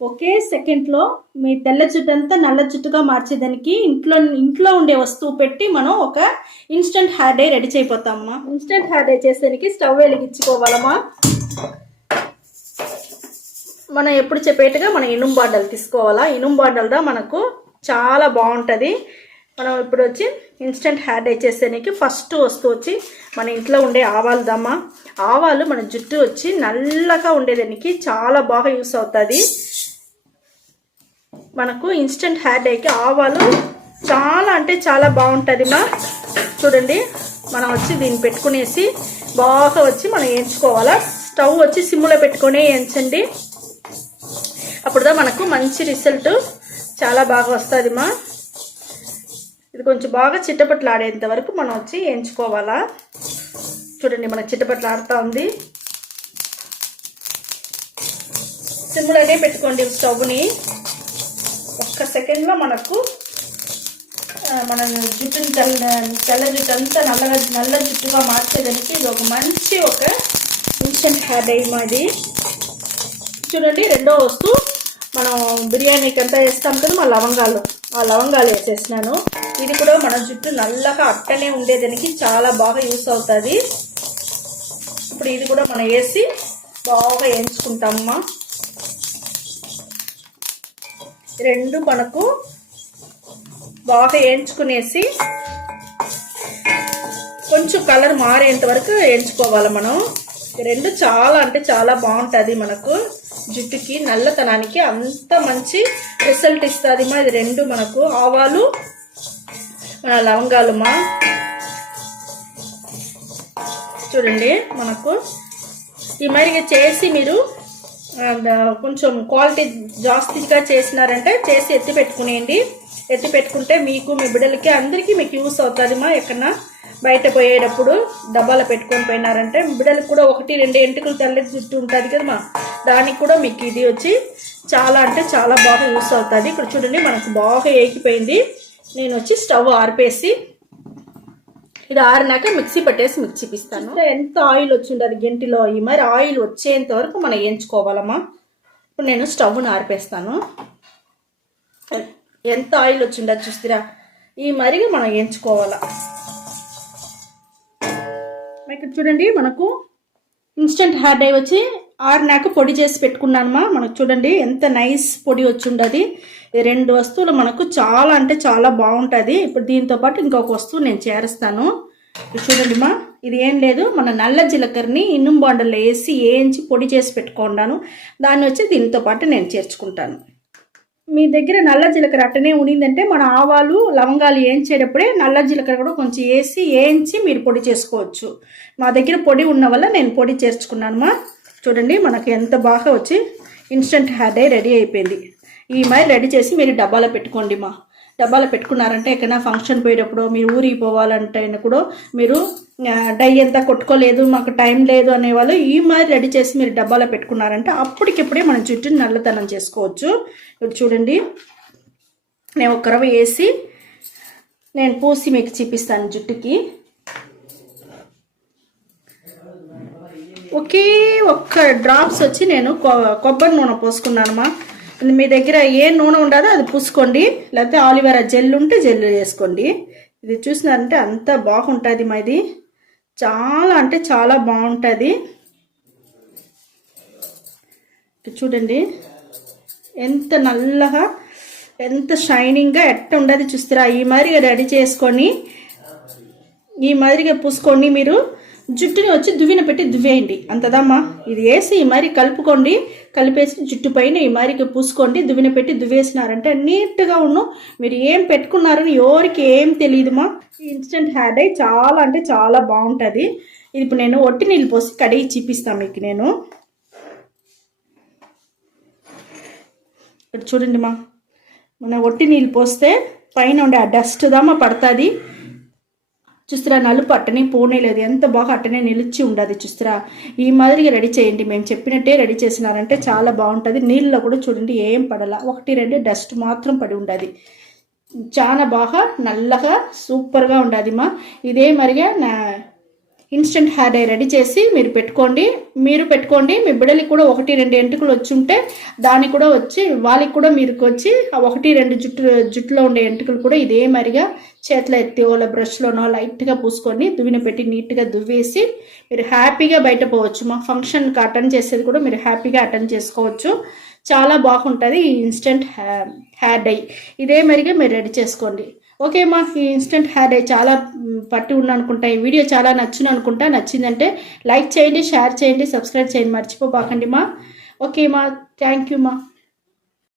ఒకే సెకండ్లో మీ తెల్ల జుట్టు అంతా నల్ల జుట్టుగా మార్చేదానికి ఇంట్లో ఉండే వస్తువు పెట్టి మనం ఒక ఇన్స్టెంట్ హెయిర్ డై రెడీ చేయబోతామమ్మా. ఇన్స్టెంట్ హెయిర్ డై చేసేదానికి స్టవ్ వెలిగించుకోవాలమ్మా. మనం ఎప్పుడు చెప్పేట్టుగా మనం ఇనుము బాండలు తీసుకోవాలా. ఇనుము బాండలుదా మనకు చాలా బాగుంటుంది. మనం ఇప్పుడు వచ్చి ఇన్స్టెంట్ హెయిర్ డై చేసేదానికి ఫస్ట్ వస్తువు వచ్చి మన ఇంట్లో ఉండే ఆవాలు దమ్మా. ఆవాలు మన జుట్టు వచ్చి నల్లగా ఉండేదానికి చాలా బాగా యూస్ అవుతుంది. మనకు ఇన్స్టెంట్ హెయిర్ డైకి ఆవాలు చాలా అంటే చాలా బాగుంటుంది మా. చూడండి, మనం వచ్చి దీన్ని పెట్టుకునేసి బాగా వచ్చి మనం వేయించుకోవాలా. స్టవ్ వచ్చి సిమ్లో పెట్టుకొని వేయించండి. అప్పుడుదా మనకు మంచి రిజల్ట్ చాలా బాగా వస్తుంది మా. ఇది కొంచెం బాగా చిట్టపట్లు ఆడేంత వరకు మనం వచ్చి వేయించుకోవాలా. చూడండి, మనకు చిట్టపట్లు ఆడుతూ ఉంది. సిమ్లోనే పెట్టుకోండి స్టవ్ని. ఒక్క సెకండ్లో మనకు మన జుట్టుని తెల్ల జుట్టు అంతా నల్ల జుట్టుగా మార్చేదానికి ఇది ఒక మంచి ఇన్స్టెంట్ హెయిర్ డై మాది. చూడండి, రెండో వస్తువు మనం బిర్యానీకి అంతా వేస్తాం కదా మా లవంగాలు. ఆ లవంగాలు వేసేసినాను. ఇది కూడా మన జుట్టు నల్లగా అట్టనే ఉండేదానికి చాలా బాగా యూస్ అవుతుంది. ఇప్పుడు ఇది కూడా మనం వేసి బాగా వేయించుకుంటామమ్మా. రెండు మనకు బాగా వేయించుకునేసి కొంచెం కలర్ మారేంత వరకు వేయించుకోవాలి మనం. రెండు చాలా అంటే చాలా బాగుంటుంది. మనకు జుట్టుకి నల్లతనానికి అంత మంచి రిజల్ట్ ఇస్తుంది మా. ఇది రెండు మనకు ఆవాలు మన లవంగాలు మా. చూడండి, మనకు ఈ మరిగా చేసి మీరు కొంచెం క్వాలిటీ జాస్తిగా చేసినారంటే చేసి ఎత్తి పెట్టుకునేయండి. ఎత్తి పెట్టుకుంటే మీకు మీ బిడ్డలకి అందరికీ మీకు యూస్ అవుతుంది మా. ఎక్కడన్నా బయట పోయేటప్పుడు డబ్బాలో పెట్టుకొని పోయినారంటే బిడ్డలకు కూడా 1-2 ఎంటుకలు తెల్ల జుట్టు ఉంటుంది కదా మా, దానికి కూడా మీకు ఇది వచ్చి చాలా అంటే చాలా బాగా యూస్ అవుతుంది. ఇక్కడ చూడండి, మనకు బాగా ఏకిపోయింది. నేను వచ్చి స్టవ్ ఆర్పేసి ఇది ఆరినాక మిక్సీ పట్టేసి మిక్సీ పిస్తాను. ఎంత ఆయిల్ వచ్చిండదు గెంటిలో. ఈ మరి ఆయిల్ వచ్చేంత వరకు మనం వేయించుకోవాలమ్మా. ఇప్పుడు నేను స్టవ్ను ఆర్పేస్తాను. ఎంత ఆయిల్ వచ్చిండదు చూస్తారా. ఈ మరిగా మనం వేయించుకోవాలా. ఇక్కడ చూడండి, మనకు ఇన్స్టెంట్ హెయిర్ డై వచ్చి ఆరినాక పొడి చేసి పెట్టుకున్నానమ్మా. మనకు చూడండి ఎంత నైస్ పొడి వచ్చి ఉండదు. ఈ రెండు వస్తువులు మనకు చాలా అంటే చాలా బాగుంటుంది. ఇప్పుడు దీంతో పాటు ఇంకొక వస్తువు నేను చేరుస్తాను. చూడండి మా, ఇది ఏం లేదు, మన నల్ల జీలకర్రని ఇనుము బాండల్లో వేసి వేయించి పొడి చేసి పెట్టుకున్నాను. దాన్ని వచ్చి దీంతో పాటు నేను చేర్చుకుంటాను. మీ దగ్గర నల్ల జీలకర్ర అట్టనే ఉండిందంటే మన ఆవాలు లవంగాలు వేయించేటప్పుడే నల్ల జీలకర్ర కూడా కొంచెం వేయించి మీరు పొడి చేసుకోవచ్చు. మా దగ్గర పొడి ఉన్న వల్ల నేను పొడి చేర్చుకున్నాను మా. చూడండి, మనకు ఎంత బాగా వచ్చి ఇన్స్టెంట్ హెయిర్ డై రెడీ అయిపోయింది. ఈ మరి రెడీ చేసి మీరు డబ్బాలో పెట్టుకోండి మా. డబ్బాలో పెట్టుకున్నారంటే ఎక్కడైనా ఫంక్షన్ పోయేటప్పుడు మీరు ఊరికి పోవాలంటే కూడా మీరు డై అంతా కొట్టుకోలేదు, మాకు టైం లేదు అనేవాళ్ళు ఈ మరి రెడీ చేసి మీరు డబ్బాలో పెట్టుకున్నారంటే అప్పటికిప్పుడే మన జుట్టుని నల్లతనం చేసుకోవచ్చు. ఇప్పుడు చూడండి, నేను ఒక రవ్వ వేసి నేను పూసి మీకు చూపిస్తాను జుట్టుకి. ఒక్క డ్రాప్స్ వచ్చి నేను కొబ్బరి నూనె పోసుకున్నానమ్మా. మీ దగ్గర ఏ నూనె ఉండదో అది పూసుకోండి, లేకపోతే ఆలివేరా జెల్ ఉంటే జెల్ వేసుకోండి. ఇది చూసినారంటే అంత బాగుంటుంది మా. ఇది చాలా అంటే చాలా బాగుంటుంది. చూడండి, ఎంత నల్లగా ఎంత షైనింగ్గా ఎట్ట ఉండదు చూస్తారా. ఈ మాదిరిగా రెడీ చేసుకొని ఈ మాదిరిగా పూసుకొని మీరు జుట్టుని వచ్చి దువ్విన పెట్టి దువ్వేయండి. అంతదమ్మా. ఇది వేసి ఈ మరి కలుపుకోండి. కలిపేసి జుట్టు పైన ఈ మరికి పూసుకోండి. దువ్విన పెట్టి దువ్వేసినారంటే నీట్గా ఉన్ను. మీరు ఏం పెట్టుకున్నారని ఎవరికి ఏం తెలియదుమా. ఇన్స్టెంట్ హెయిర్ డై చాలా అంటే చాలా బాగుంటుంది. ఇది ఇప్పుడు నేను ఒట్టి నీళ్ళు పోసి కడిగి చూపిస్తాను మీకు. నేను ఇక్కడ చూడండి మా, మన ఒట్టి నీళ్ళు పోస్తే పైన ఉండే ఆ డస్ట్ దామా పడుతుంది చూస్తారా. నలుపు అట్టనే పోనేలేదు, ఎంత బాగా అట్టనే నిలిచి ఉండదు చూస్తారా. ఈ మాదిరిగా రెడీ చేయండి. మేము చెప్పినట్టే రెడీ చేసినారంటే చాలా బాగుంటుంది. నీళ్ళలో కూడా చూడండి ఏం పడాల, 1-2 డస్ట్ మాత్రం పడి ఉండదు. చాలా బాగా నల్లగా సూపర్గా ఉండదు మా. ఇదే మరిగా ఇన్స్టెంట్ హెయిర్ డై రెడీ చేసి మీరు పెట్టుకోండి. మీ బిడ్డలకి కూడా 1-2 ఎంటుకలు వచ్చి ఉంటే దానికి కూడా వచ్చి వాళ్ళకి కూడా మీకు వచ్చి ఆ 1-2 జుట్టులో ఉండే ఎంటుకలు కూడా ఇదే మరిగా చేతిలో ఎత్తి వాళ్ళ బ్రష్లోనో లైట్గా పూసుకొని దువ్విన పెట్టి నీట్గా దువ్వేసి మీరు హ్యాపీగా బయట పోవచ్చు. మా ఫంక్షన్కి అటెండ్ చేసేది కూడా మీరు హ్యాపీగా అటెండ్ చేసుకోవచ్చు. చాలా బాగుంటుంది ఈ ఇన్స్టెంట్ హెయిర్ డై. ఇదే మరిగా మీరు రెడీ చేసుకోండి. ఓకే మా, ఈ ఇన్స్టెంట్ హెయిర్ డై చాలా పట్టి ఉన్న అనుకుంటా. ఈ వీడియో చాలా నచ్చిందంటే లైక్ చేయండి, షేర్ చేయండి, సబ్స్క్రైబ్ చేయండి మర్చిపోబాకండి మా. ఓకే మా, థ్యాంక్ యూ మా.